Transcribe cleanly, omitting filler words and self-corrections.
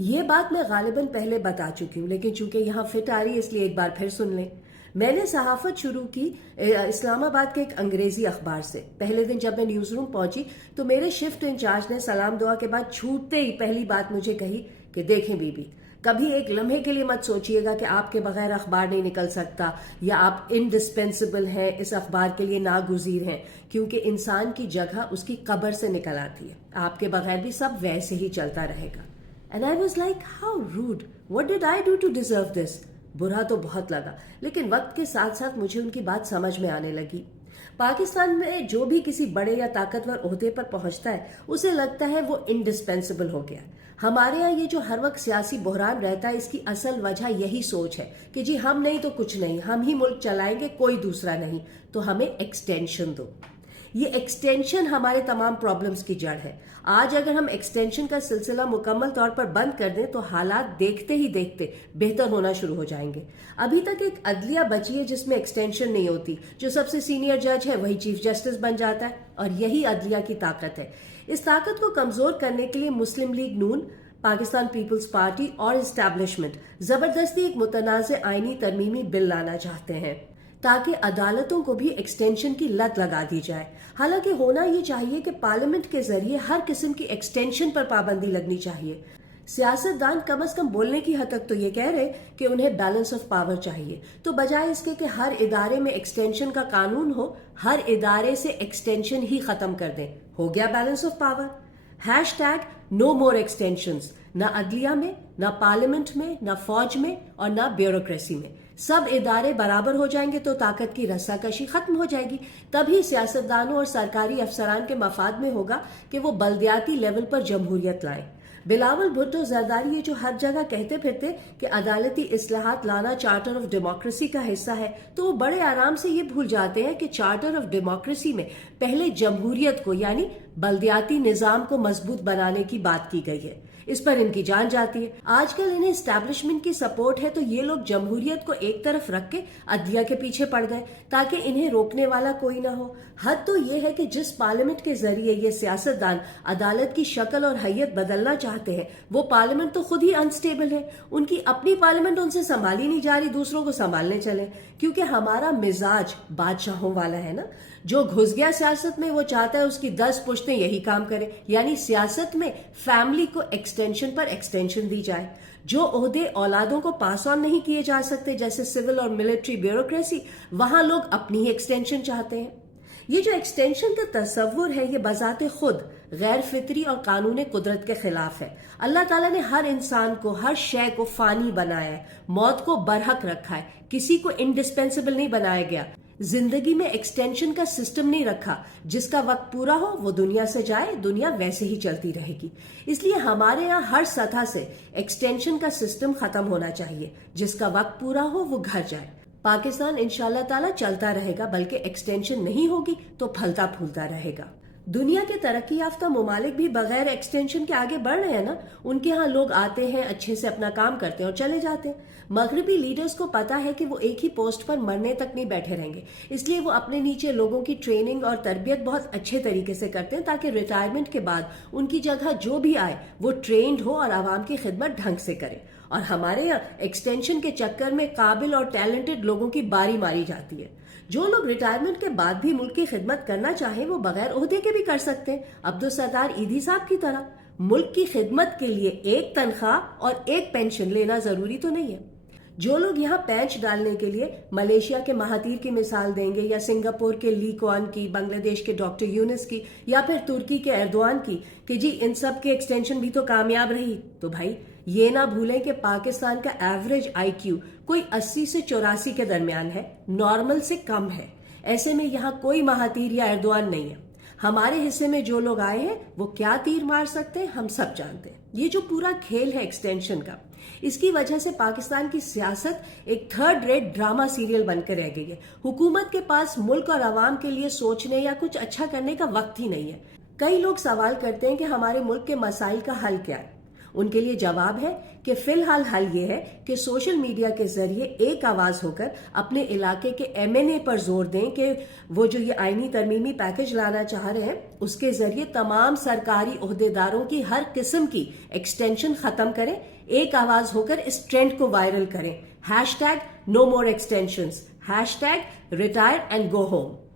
یہ بات میں غالباً پہلے بتا چکی ہوں، لیکن چونکہ یہاں فٹ آ رہی ہے اس لیے ایک بار پھر سن لیں۔ میں نے صحافت شروع کی اسلام آباد کے ایک انگریزی اخبار سے۔ پہلے دن جب میں نیوز روم پہنچی تو میرے شفٹ انچارج نے سلام دعا کے بعد چھوٹتے ہی پہلی بات مجھے کہی کہ دیکھیں بی بی، کبھی ایک لمحے کے لیے مت سوچئے گا کہ آپ کے بغیر اخبار نہیں نکل سکتا یا آپ انڈسپینسبل ہیں، اس اخبار کے لیے ناگزیر ہیں، کیونکہ انسان کی جگہ اس کی قبر سے نکل آتی ہے۔ آپ کے بغیر بھی سب ویسے ہی چلتا رہے گا۔ And I was like, how rude! What did I do to deserve this? برا تو بہت لگا، لیکن وقت کے ساتھ ساتھ مجھے ان کی بات سمجھ میں آنے لگی۔ پاکستان میں جو بھی کسی بڑے یا طاقتور عہدے پر پہنچتا ہے اسے لگتا ہے وہ انڈسپینسبل ہو گیا۔ ہمارے یہاں یہ جو ہر وقت سیاسی بحران رہتا ہے، اس کی اصل وجہ یہی سوچ ہے کہ جی ہم نہیں تو کچھ نہیں، ہم ہی ملک چلائیں گے، کوئی دوسرا نہیں، تو ہمیں ایکسٹینشن دو۔ یہ ایکسٹینشن ہمارے تمام پرابلمز کی جڑ ہے۔ آج اگر ہم ایکسٹینشن کا سلسلہ مکمل طور پر بند کر دیں تو حالات دیکھتے ہی دیکھتے بہتر ہونا شروع ہو جائیں گے۔ ابھی تک ایک عدلیہ بچی ہے جس میں ایکسٹینشن نہیں ہوتی، جو سب سے سینئر جج ہے وہی چیف جسٹس بن جاتا ہے، اور یہی عدلیہ کی طاقت ہے۔ اس طاقت کو کمزور کرنے کے لیے مسلم لیگ نون، پاکستان پیپلز پارٹی اور اسٹیبلشمنٹ زبردستی ایک متنازع آئینی ترمیمی بل لانا چاہتے ہیں تاکہ عدالتوں کو بھی ایکسٹینشن کی لت لگا دی جائے۔ حالانکہ ہونا یہ چاہیے کہ پارلیمنٹ کے ذریعے ہر قسم کی ایکسٹینشن پر پابندی لگنی چاہیے۔ سیاست دان کم از کم بولنے کی حد تک تو یہ کہہ رہے کہ انہیں بیلنس آف پاور چاہیے، تو بجائے اس کے کہ ہر ادارے میں ایکسٹینشن کا قانون ہو، ہر ادارے سے ایکسٹینشن ہی ختم کر دیں۔ ہو گیا balance of power. Hashtag no more extensions, نہ عدلیہ میں، نہ پارلیمنٹ میں، نہ فوج میں، اور نہ بیوروکریسی میں۔ سب ادارے برابر ہو جائیں گے تو طاقت کی رسا کشی ختم ہو جائے گی۔ تبھی سیاستدانوں اور سرکاری افسران کے مفاد میں ہوگا کہ وہ بلدیاتی لیول پر جمہوریت لائیں۔ بلاول بھٹو زرداری یہ جو ہر جگہ کہتے پھرتے کہ عدالتی اصلاحات لانا چارٹر آف ڈیموکریسی کا حصہ ہے، تو وہ بڑے آرام سے یہ بھول جاتے ہیں کہ چارٹر آف ڈیموکریسی میں پہلے جمہوریت کو یعنی بلدیاتی نظام کو مضبوط بنانے کی بات کی گئی ہے۔ اس پر ان کی جان جاتی ہے۔ آج کل انہیں اسٹیبلشمنٹ کی سپورٹ ہے تو یہ لوگ جمہوریت کو ایک طرف رکھ کے عدلیہ کے پیچھے پڑ گئے تاکہ انہیں روکنے والا کوئی نہ ہو۔ حد تو یہ ہے کہ جس پارلیمنٹ کے ذریعے یہ سیاستدان عدالت کی شکل اور حیت بدلنا چاہتے ہیں، وہ پارلیمنٹ تو خود ہی انسٹیبل ہے۔ ان کی اپنی پارلیمنٹ ان سے سنبھالی نہیں جا رہی، دوسروں کو سنبھالنے چلے، کیونکہ ہمارا مزاج بادشاہوں والا ہے نا۔ جو گھس گیا سیاست میں وہ چاہتا ہے اس کی 10 پشتیں یہی کام کرے، یعنی سیاست میں فیملی کو ایکسٹینشن پر ایکسٹینشن دی جائے۔ جو عہدے اولادوں کو پاس آن نہیں کیے جا سکتے جیسے سول اور ملٹری بیوروکریسی، وہاں لوگ اپنی ہی ایکسٹینشن چاہتے ہیں۔ یہ جو ایکسٹینشن کا تصور ہے یہ بذات خود غیر فطری اور قانون قدرت کے خلاف ہے۔ اللہ تعالیٰ نے ہر انسان کو، ہر شے کو فانی بنایا ہے، موت کو برحق رکھا ہے، کسی کو انڈسپینسبل نہیں بنایا گیا۔ زندگی میں ایکسٹینشن کا سسٹم نہیں رکھا، جس کا وقت پورا ہو وہ دنیا سے جائے، دنیا ویسے ہی چلتی رہے گی۔ اس لیے ہمارے یہاں ہر سطح سے ایکسٹینشن کا سسٹم ختم ہونا چاہیے، جس کا وقت پورا ہو وہ گھر جائے۔ پاکستان انشاءاللہ تعالیٰ چلتا رہے گا، بلکہ ایکسٹینشن نہیں ہوگی تو پھلتا پھولتا رہے گا۔ دنیا کے ترقی یافتہ ممالک بھی بغیر ایکسٹینشن کے آگے بڑھ رہے ہیں نا۔ ان کے ہاں لوگ آتے ہیں، اچھے سے اپنا کام کرتے ہیں اور چلے جاتے ہیں۔ مغربی لیڈرز کو پتا ہے کہ وہ ایک ہی پوسٹ پر مرنے تک نہیں بیٹھے رہیں گے، اس لیے وہ اپنے نیچے لوگوں کی ٹریننگ اور تربیت بہت اچھے طریقے سے کرتے ہیں تاکہ ریٹائرمنٹ کے بعد ان کی جگہ جو بھی آئے وہ ٹرینڈ ہو اور عوام کی خدمت ڈھنگ سے کرے۔ اور ہمارے یہاں ایکسٹینشن کے چکر میں قابل اور ٹیلنٹڈ لوگوں کی باری ماری جاتی ہے۔ جو لوگ ریٹائرمنٹ کے بعد بھی ملک کی خدمت کرنا چاہیں وہ بغیر عہدے کے بھی کر سکتے ہیں، عبدالستار ایدھی صاحب کی طرح۔ ملک کی خدمت کے لیے ایک تنخواہ اور ایک پینشن لینا ضروری تو نہیں ہے۔ جو لوگ یہاں پینچ ڈالنے کے لیے ملیشیا کے مہاتیر کی مثال دیں گے، یا سنگاپور کے لی کوان کی، بنگلہ دیش کے ڈاکٹر یونس کی، یا پھر ترکی کے ایردوان کی کہ جی ان سب کی ایکسٹینشن بھی تو کامیاب رہی، تو بھائی یہ نہ بھولیں کہ پاکستان کا ایوریج آئی کیو کوئی 80 سے 84 کے درمیان ہے، نارمل سے کم ہے۔ ایسے میں یہاں کوئی مہاتیر یا ایردوان نہیں ہے۔ ہمارے حصے میں جو لوگ آئے ہیں وہ کیا تیر مار سکتے ہیں ہم سب جانتے ہیں۔ یہ جو پورا کھیل ہے ایکسٹینشن کا، اس کی وجہ سے پاکستان کی سیاست ایک تھرڈ ریٹ ڈرامہ سیریل بن کر رہ گئی ہے۔ حکومت کے پاس ملک اور عوام کے لیے سوچنے یا کچھ اچھا کرنے کا وقت ہی نہیں ہے۔ کئی لوگ سوال کرتے ہیں کہ ہمارے ملک کے مسائل کا حل کیا ہے۔ ان کے لیے جواب ہے کہ فی الحال حل یہ ہے کہ سوشل میڈیا کے ذریعے ایک آواز ہو کر اپنے علاقے کے MNA پر زور دیں کہ وہ جو یہ آئینی ترمیمی پیکج لانا چاہ رہے ہیں اس کے ذریعے تمام سرکاری عہدیداروں کی ہر قسم کی ایکسٹینشن ختم کریں، ایک آواز ہو کر اس ٹرینڈ کو وائرل کریں. #No more extensions. #retire and go home.